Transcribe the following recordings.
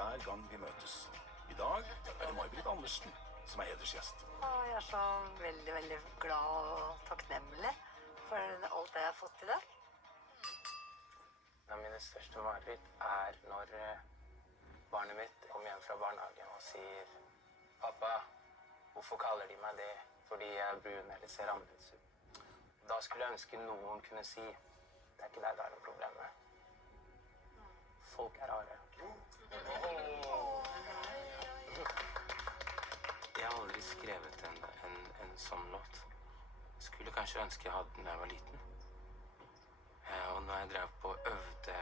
hver gang vi møtes. I dag det May-Britt Andersen som hedersgjest. Jeg så veldig, veldig glad og takknemlig for alt det jeg har fått i dag. En av mine største mareritt når barnet mitt kommer hjem fra barnehagen og sier «Pappa, hvorfor kaller de meg det? Fordi jeg er brun eller ser annerledes ut». Da skulle jeg ønske noen kunne si «Det er ikke deg det er noe problem med». Folk er rare. Jeg har aldri skrevet en sånn låt. Jeg skulle kanskje ønske jeg hadde den da jeg var liten. Og når jeg drev på og øvde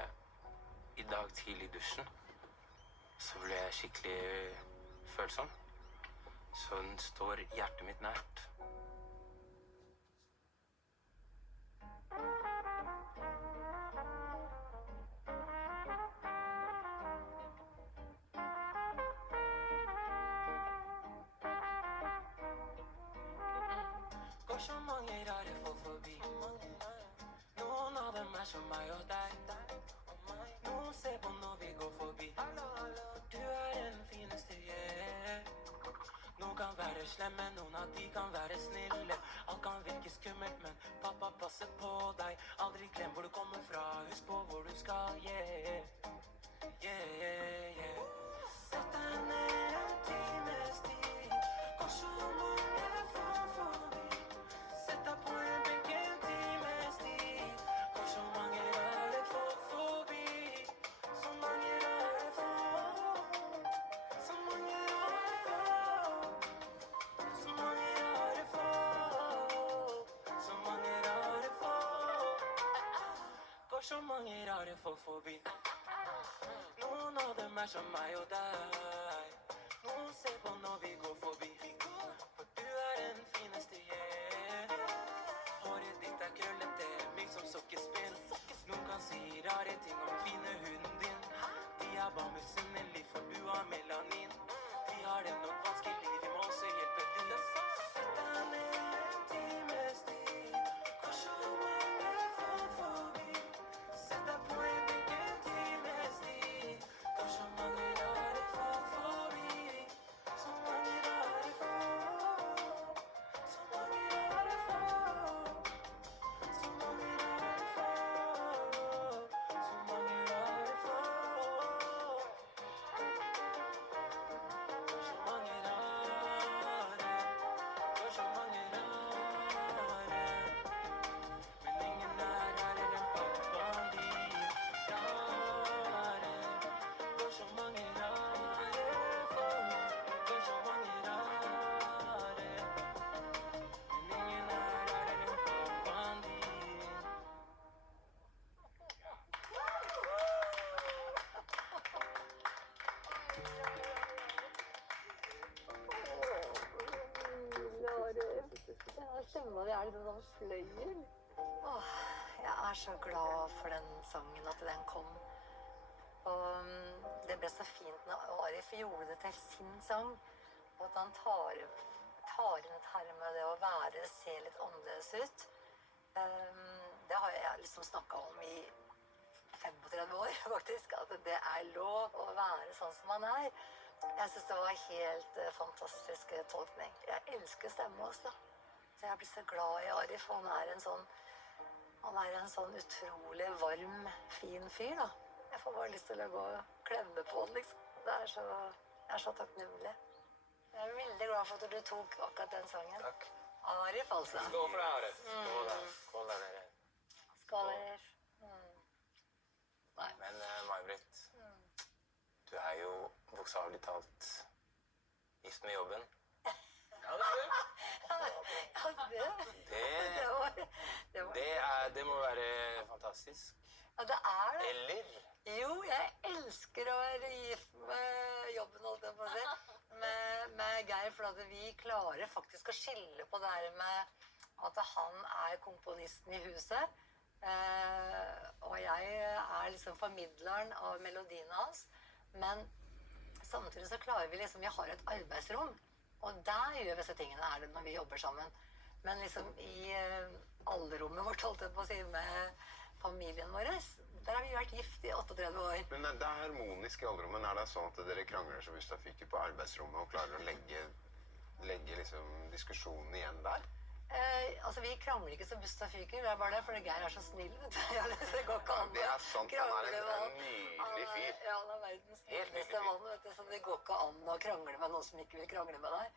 i dag tidlig i dusjen, så ble jeg skikkelig følsom. Så den står hjertet mitt nært. Går så mange rare folk forbi. Noen av dem som meg og deg. Noen ser på når vi går forbi. Du den fineste, yeah. Noen kan være slemme, noen av de kan være snille. Alt kan virke skummelt, men pappa passer på deg. Aldri glem hvor du kommer fra, husk på hvor du skal, yeah. Yeah, yeah, yeah. Sett deg ned en times tid. Går så mange folk forbi. Sett deg på en benk en times tid. Går så mange rare folk forbi. Så mange rare folk. Så mange rare folk. Så mange rare folk. Så mange rare folk. Går så mange rare folk forbi. Noen av dem som meg og deg. Noen ser på når vi går forbi. For du den fineste, yeah. Håret ditt krøllete, myk som sokkespinn. Noen kan si rare ting om fine huden din. De bare misunnelig, for du har melanin. De har det nok vanskelig, vi må også hjelpe til. Sett deg ned en times tid. Går så mange folk forbi. Sett deg på en benk en times tid. Går så mange rare folk forbi. Så mange rare folk. Så mange rare folk. Så mange rare folk. Så mange rare folk. Går så mange rare. Går så mange rare. Men ingen rarere enn pappaen din. Rare. Går så mange rare folk. Går så mange rare. Men ingen rarere enn pappaen din. Stemma di litt sånn fløyel. Jeg så glad for den sangen, at den kom. Og det ble så fint når Arif gjorde det til sin sang. Og at han tar inn et her med det å se litt annerledes ut. Det har jeg liksom snakket om i 35 år, faktisk. At det lov å være sånn som man er. Jeg synes det var helt fantastisk tolkning. Jeg elsker stemme også. Så jeg blir så glad i Arif, og han en sånn utrolig varm, fin fyr, da. Jeg får bare lyst til å gå og klemme på han, liksom. Jeg så takknemlig. Jeg er veldig glad for at du tok akkurat den sangen. Takk. Arif, altså. Skål for deg, Arif. Skål da. Skål da, dere. Skål, Arif. Nei. Men May-Britt, du jo bokstavelig talt gift med jobben. Ja, det du. Det må være fantastisk. Ja, det det. Eller? Jo, jeg elsker å være gift med jobben, holdt jeg på å si. Med Geir, for at vi klarer faktisk å skille på det her med at han komponisten i huset. Og jeg liksom formidleren av melodien hans. Men samtidig så klarer vi liksom, vi har et arbeidsrom. Og der gjør vi disse tingene det når vi jobber sammen. Men liksom i alderommet vårt, holdt jeg på å si, med familien vår, der har vi vært vært gift i 38 år. Men det er harmonisk i alle men er det sånn at dere krangler så Busta fyker på arbeidsrommet og klarer å legge liksom diskusjonen igjen der? Altså, vi krangler ikke så busta fyker, det er bare det, for Geir er så snill, vet du. Det går ikke an Det er sant, han er krangle med en han. nydelig fyr. Ja, han er verdens Helt snilleste nydelig mann, vet du, så det går ikke an å krangle med noen som ikke vil krangle med deg.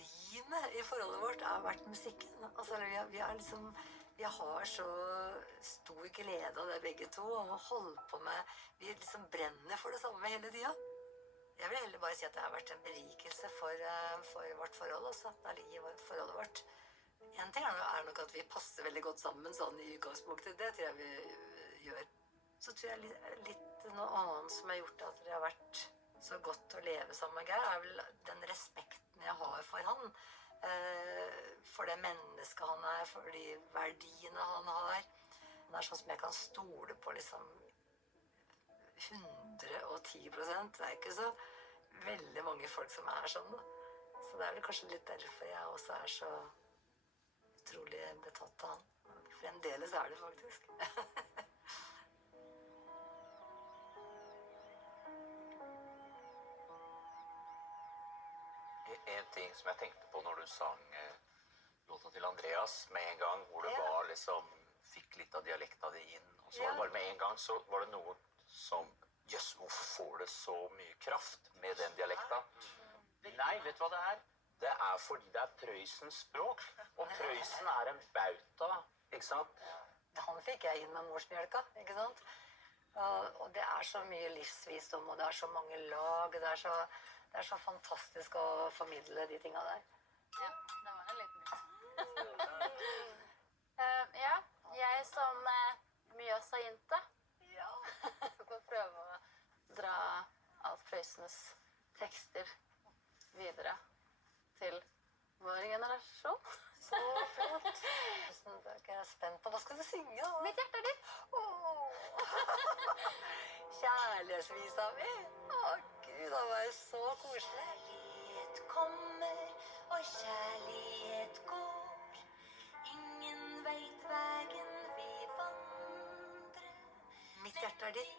Limet i forholdet vårt har vært musikken. Altså, vi er liksom, vi har så stor glede av det begge to, og holder på med, vi liksom brenner for det samme hele tiden. Jeg vil heller bare si at det har vært en berikelse for vårt forhold også, i forholdet vårt. En ting er nok at vi passer veldig godt sammen sånn i utgangspunktet, det tror jeg vi gjør. Så tror jeg litt noe annet som har gjort at det har vært så godt å leve sammen med Geir, er vel den respekten jeg har for han. For det mennesket han er, for de verdiene han har. Han er sånn som jeg kan stole på liksom 110%. Det er ikke så veldig mange folk som er sånn da. Så det er vel kanskje litt derfor jeg også er så utrolig betatt av han. Fremdeles er det faktisk. En ting som jeg tenkte på når du sang låta til Andreas med en gang, hvor det var liksom, fikk litt av dialekta di inn, og så var det bare med en gang, så var det noe som, jøss, hvorfor får det så mye kraft med den dialekta? Nei, vet du hva det er? Det er fordi det er Prøysens språk, og Prøysen er en bauta, ikke sant? Han fikk jeg inn med morsmjølka, ikke sant? Og det er så mye livsvisdom, og det er så mange lag, det er så fantastisk å formidle de tingene der. Ja, det var en liten vits. Ja, jeg som Mjøsa-jente får prøve å dra Alf Prøysens tekster videre til vår generasjon. Så flott. Tusen takk, jeg er spent på. Hva skal du synge da? Mitt hjerte er ditt. Kjærlighetsvisa mi. Å Gud, det var så koselig. Kjærlighet kommer og kjærlighet går. Ingen vet veien vi vandrer. Mitt hjerte er ditt,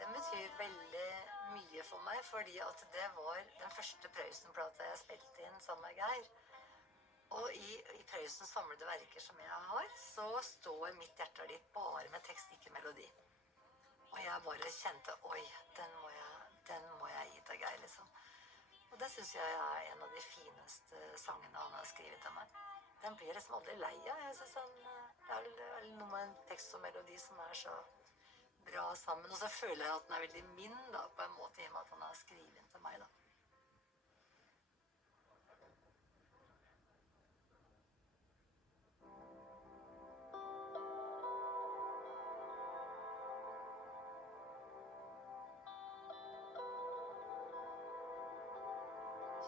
den betyr veldig mye for meg, fordi at det var den første Prøysen-plata jeg spilte inn sammen med Geir. Og i Prøysens samlede verker som jeg har, så står Mitt hjerte er ditt bare med tekst, ikke melodi. Og jeg bare kjente, oi, den må jeg gi til Geir, liksom. Og det synes jeg er en av de fineste sangene han har skrevet til meg. Den blir liksom aldri lei av. Jeg synes det er noe med en tekst og melodi som er så bra sammen. Og så føler jeg at den er veldig min, da, på en måte, i og med at han har skrevet den til meg, da.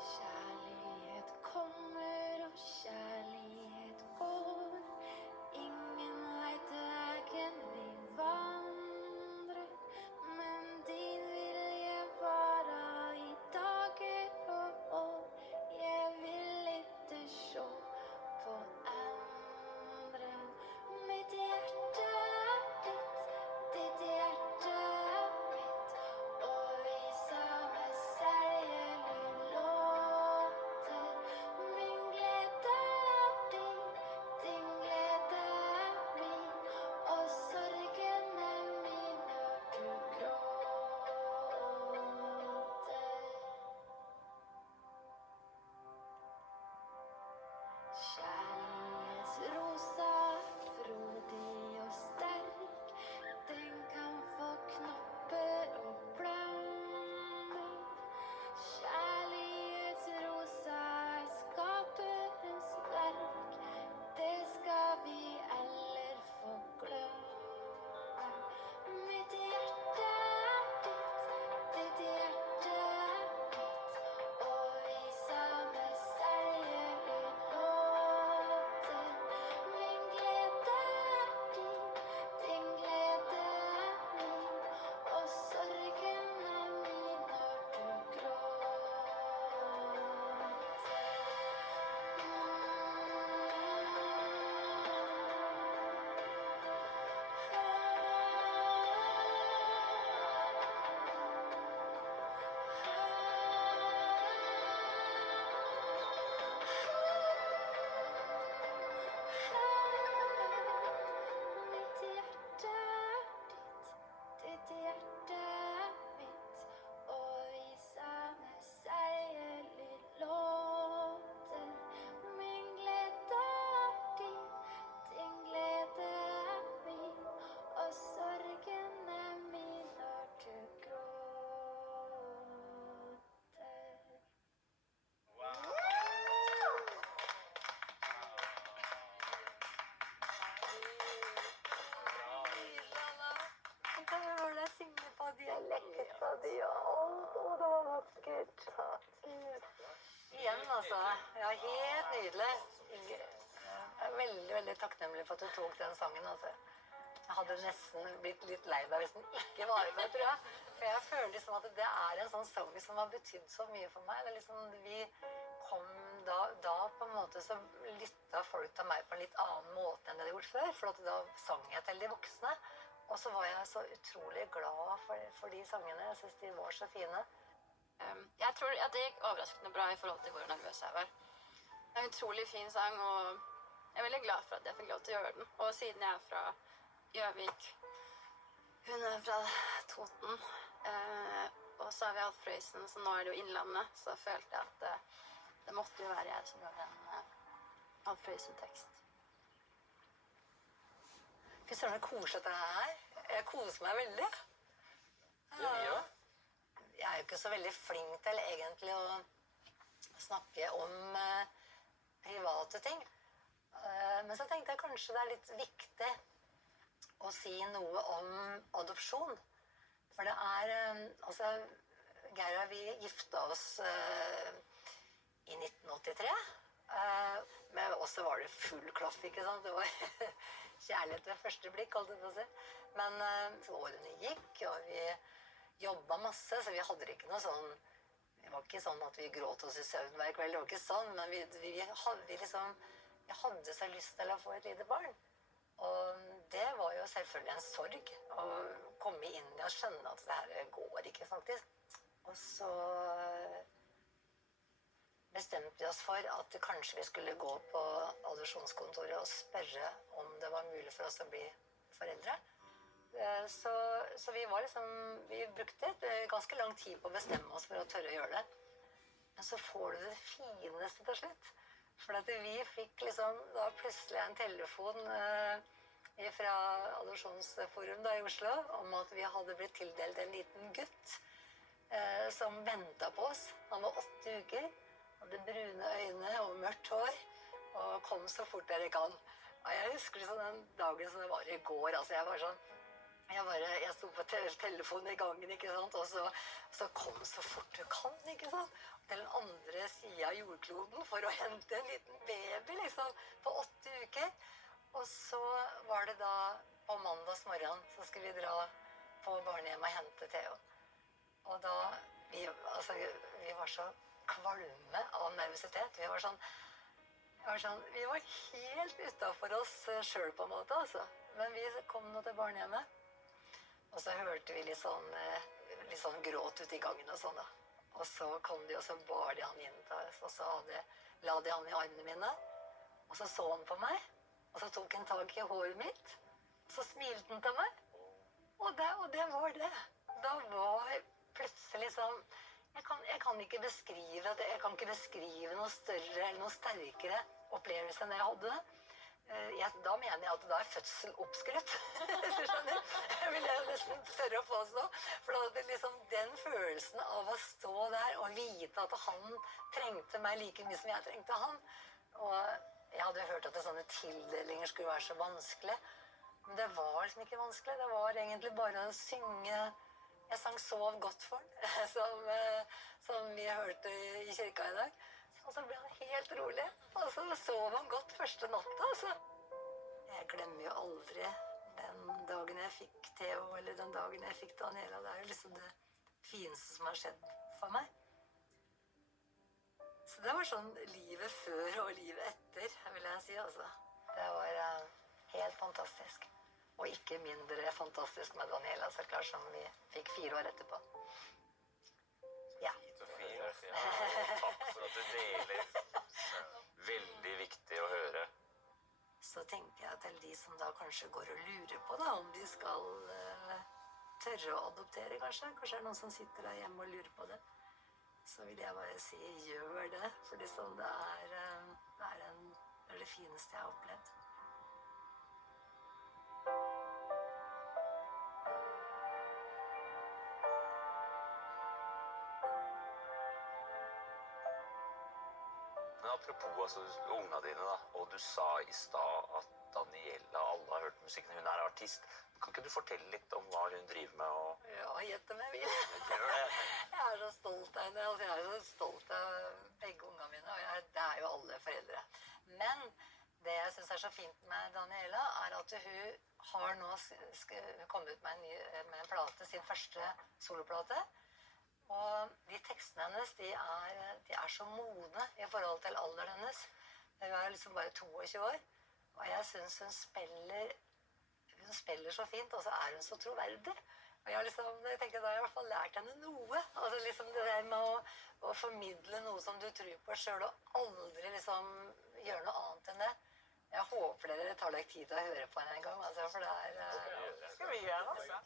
Kjærlighet kommer og kjærlighet går. Ingen vet veien vi vandrer, men din vilje varer i dag. Ja, det var vakkert. Igjen, altså. Ja, helt nydelig. Jeg er veldig, veldig takknemlig for at du tok den sangen, altså. Jeg hadde nesten blitt litt lei meg hvis den ikke var med, tror jeg. For jeg føler liksom at det er en sånn sang som har betydd så mye for meg. Det er liksom, vi kom da på en måte så lyttet folk til meg på en litt annen måte enn det de gjorde før. For at da sang jeg til de voksne. Og så var jeg så utrolig glad for de sangene. Jeg synes de var så fine. Jeg tror at det gikk overraskende bra i forhold til hvor nervøs jeg var. Det er en utrolig fin sang, og jeg er veldig glad for at jeg fikk lov til å gjøre den. Og siden jeg er fra Gjøvik, hun er fra Toten, og så har vi Alf Prøysen, så nå er det jo Innlandet, så følte jeg at det måtte jo være jeg som gjorde en Alf Prøysen-tekst. Fy søren, det koselig dette her. Jeg koser meg veldig. Ja. Jeg er jo ikke så veldig flink til egentlig å snakke om private ting. Men så tenkte jeg kanskje det er litt viktig å si noe om adopsjon. For det er, altså, Geir og vi giftet oss i 1983. Men også var det full klaff, ikke sant? Det var kjærlighet ved første blikk, holdt jeg på å si. Men årene gikk, og vi jobbet masse, så vi hadde ikke noe sånn, det var ikke sånn at vi gråt oss i søvn hver kveld, det var ikke sånn, men vi hadde så lyst til å få et lite barn. Og det var jo selvfølgelig en sorg å komme inn i og skjønne at det her går ikke faktisk. Og så bestemte vi oss for at kanskje vi skulle gå på adopsjonskontoret og spørre om det var mulig for oss å bli foreldre. Så vi var liksom, vi brukte ganske lang tid på å bestemme oss for å tørre å gjøre det. Men så får du det fineste til slutt. For at vi fikk liksom da plutselig en telefon fra Adopsjonsforum da i Oslo om at vi hadde blitt tildelt en liten gutt som ventet på oss. Han var 8 uker, hadde brune øyne og mørkt hår, og kom så fort dere kan. Og jeg husker liksom den dagen som det var i går, altså jeg var sånn, jeg sto på telefonen i gangen, ikke sant, og så kom så fort du kan, ikke sant, til den andre siden av jordkloden for å hente en liten baby, liksom, på 8 uker. Og så var det da på mandagsmorgen, så skulle vi dra på barnehjem og hente Theo. Og da, vi var så kvalme av nervøsitet. Vi var helt utenfor oss selv på en måte, altså. Men vi kom nå til barnehjemmet, og så hørte vi litt sånn gråt ute i gangen og sånn da. Og så kom de, og så bar de han inn til oss, og så la de han i armene mine, og så han på meg, og så tok han tak i håret mitt, og så smilte han til meg, og det var det. Da var plutselig sånn, jeg kan ikke beskrive noe større eller noe sterkere opplevelse enn jeg hadde det. Da mener jeg at da er fødsel oppskrytt. Jeg vil nesten tørre å påstå. For da hadde liksom den følelsen av å stå der og vite at han trengte meg like mye som jeg trengte han. Og jeg hadde hørt at sånne tildelinger skulle være så vanskelig. Men det var liksom ikke vanskelig. Det var egentlig bare å synge. Jeg sang «Sov godt for den», som vi hørte i kirka i dag. Og så ble han helt rolig, og så sov han godt første natta, altså. Jeg glemmer jo aldri den dagen jeg fikk Theo, eller den dagen jeg fikk Daniela. Det er jo liksom det fineste som har skjedd for meg. Så det var sånn livet før og livet etter, vil jeg si, altså. Det var helt fantastisk. Og ikke mindre fantastisk med Daniela, så klart, som vi fikk 4 år etterpå. Ja. Takk for at du deler. Veldig viktig å høre. Så tenker jeg til de som da kanskje går og lurer på da, om de skal tørre å adoptere, kanskje. Kanskje er det noen som sitter der hjemme og lurer på det. Så vil jeg bare si, gjør det. For det er det fineste jeg har opplevd. Men apropos ungene dine da, og du sa i stad at Daniela, alle har hørt musikken, hun er artist. Kan ikke du fortelle litt om hva hun driver med? Og Ja, gjett om jeg vil. gjør det. Jeg er så stolt av henne. Altså, jeg er så stolt av begge ungene mine, og det er jo alle foreldre. Men det jeg synes er så fint med Daniela, er at hun har nå kommet ut med en plate, sin første soloplate. Og de tekstene hennes, de er så modne i forhold til alderen hennes. Hun er liksom bare 22 år, og jeg synes hun spiller så fint, og så er hun så troverdig. Og jeg tenker da har jeg i hvert fall lært henne noe. Altså liksom det der med å formidle noe som du tror på selv, og aldri liksom gjøre noe annet enn det. Jeg håper dere tar dere tid til å høre på henne en gang, altså, for det Skal vi gjøre, altså?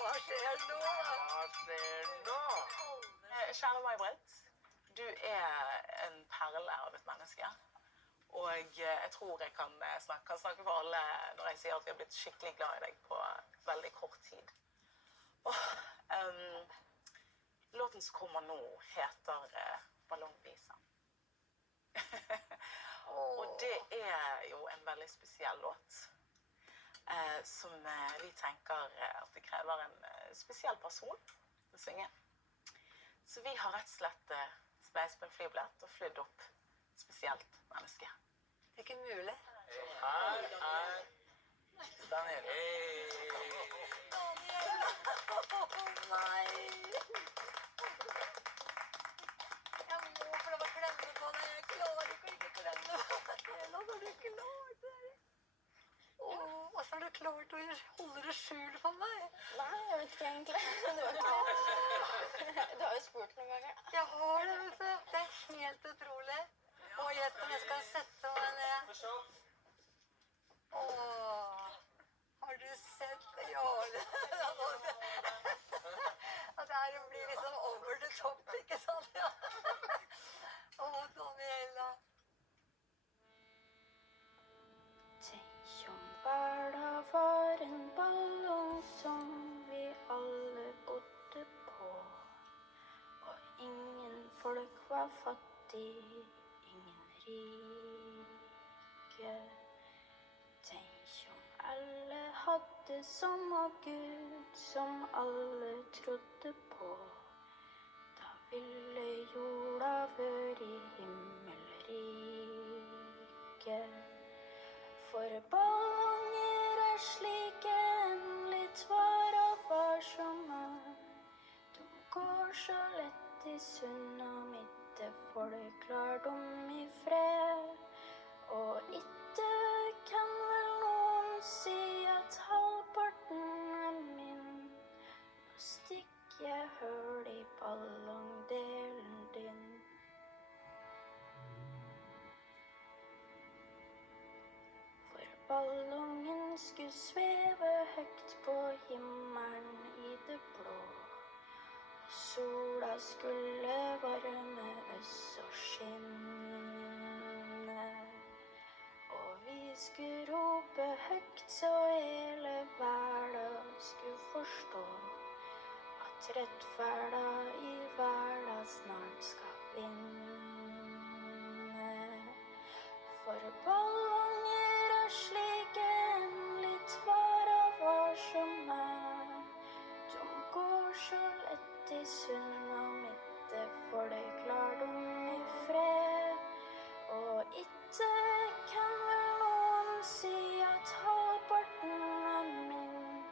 Hva skjer nå? Hva skjer nå? Kjære May-Britt, du er en perle av et menneske. Og jeg tror jeg kan snakke for alle når jeg sier at vi har blitt skikkelig glad i deg på veldig kort tid. Låten som kommer nå heter Ballongvisa. Og det er jo en veldig spesiell låt. Som vi tenker at det krever en spesiell person å synge. Så vi har rett og slett spleist på en flybillett og flydd opp et spesielt menneske. Det er ikke mulig. Her er Daniel. Nei. Jeg må få lov å klemme på deg. Jeg klarer ikke klemme på deg. Nå har du klart det. Og så har du klart å holde det skjul for meg. Nei, jeg vet ikke egentlig. Du har jo spurt noen ganger. Jeg har det, vet du. Det er helt utrolig. Og gjett om jeg skal sette meg ned. Har du sett det? Ja, at det her blir liksom over the top, ikke sant? Ja. Daniela. Tenk om hverdag var en ballong som vi alle bodde på. Og ingen folk var fattig, ingen rike. Tenk om alle hadde samme Gud som alle trodde på. Da ville jorda vært i himmelriket. For ballonger er slike en litt varsomme. De går så lett i sund og midte, folk lar dem i fred. Og ikke kan vel noen si at halvparten er min. Nå stikker jeg høl i ballongdelen din. Ballongen skulle sveve høyt på himmelen i det blå. Og sola skulle varme oss og skinne. Og vi skulle rope høyt så hele verden skulle forstå at rettferda i verden snart skal vinne. For ballonger er slike en litt varsomme. De går så lett i sund og midte, folk lar dem i fred. Og ikke kan vel noen si at halvparten er min.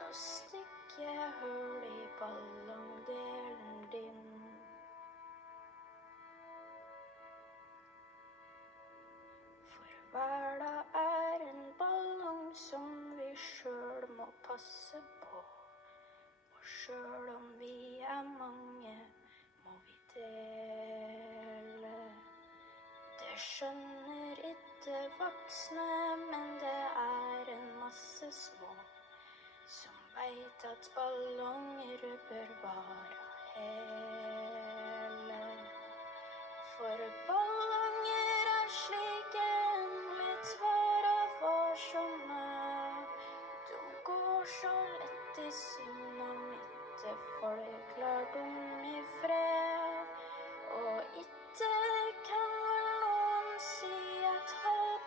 Nå stikker jeg høl i ballongdelen din. Verda er en ballong som vi sjøl må passe på. Og sjøl om vi er mange, må vi dele. Det skjønner ikke voksne, men det er en masse små som veit at ballonger bør være hele. For ballonger er slike en litt varsomme. De går så lett i sund og midte, folk lar dem i fred. Og ikke kan vel noen si at halvparten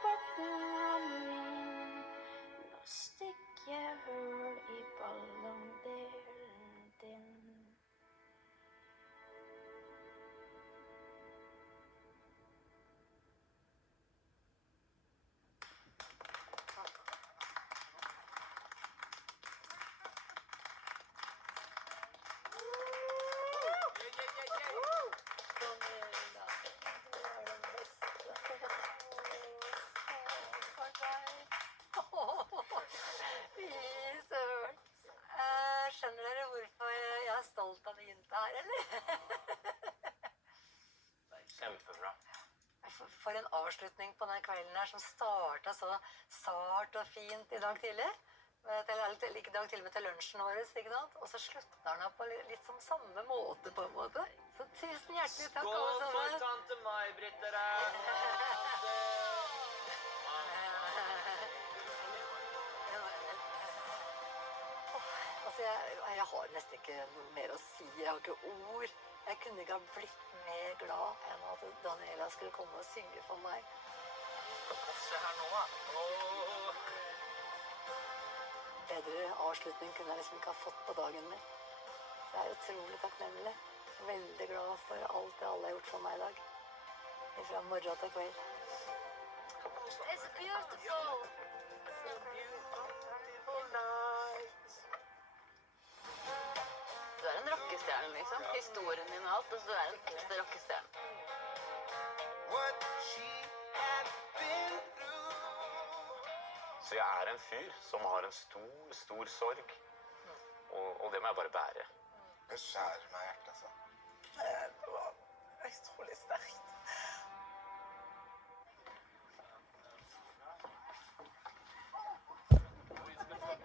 for en avslutning på denne kvelden her, som startet så sart og fint i dag tidlig. Eller i dag til og med til lunsjen vår, ikke sant? Og så slutter den av på litt som samme måte, på en måte. Så tusen hjertelig takk, alle Skål for sammen. tante May-Britt, dere! Altså, jeg har nesten ikke noe mer å si. Jeg har ikke ord. Jeg kunne ikke ha blitt mer glad enn at Daniela skulle komme og synge for meg. Se her nå, da. Åh. Bedre avslutning kunne jeg liksom ikke ha fått på dagen min. Så jeg er utrolig takknemlig. Veldig glad for alt det alle har gjort for meg i dag. Fra morgen til kveld. It's beautiful. Du er en rockestjerne, liksom. Historien din og alt, og så er du en ekte rockestjerne. Så jeg er en fyr som har en stor, stor sorg. Og det må jeg bare bære. Det skjærer meg i hjertet, altså. Det var utrolig sterkt.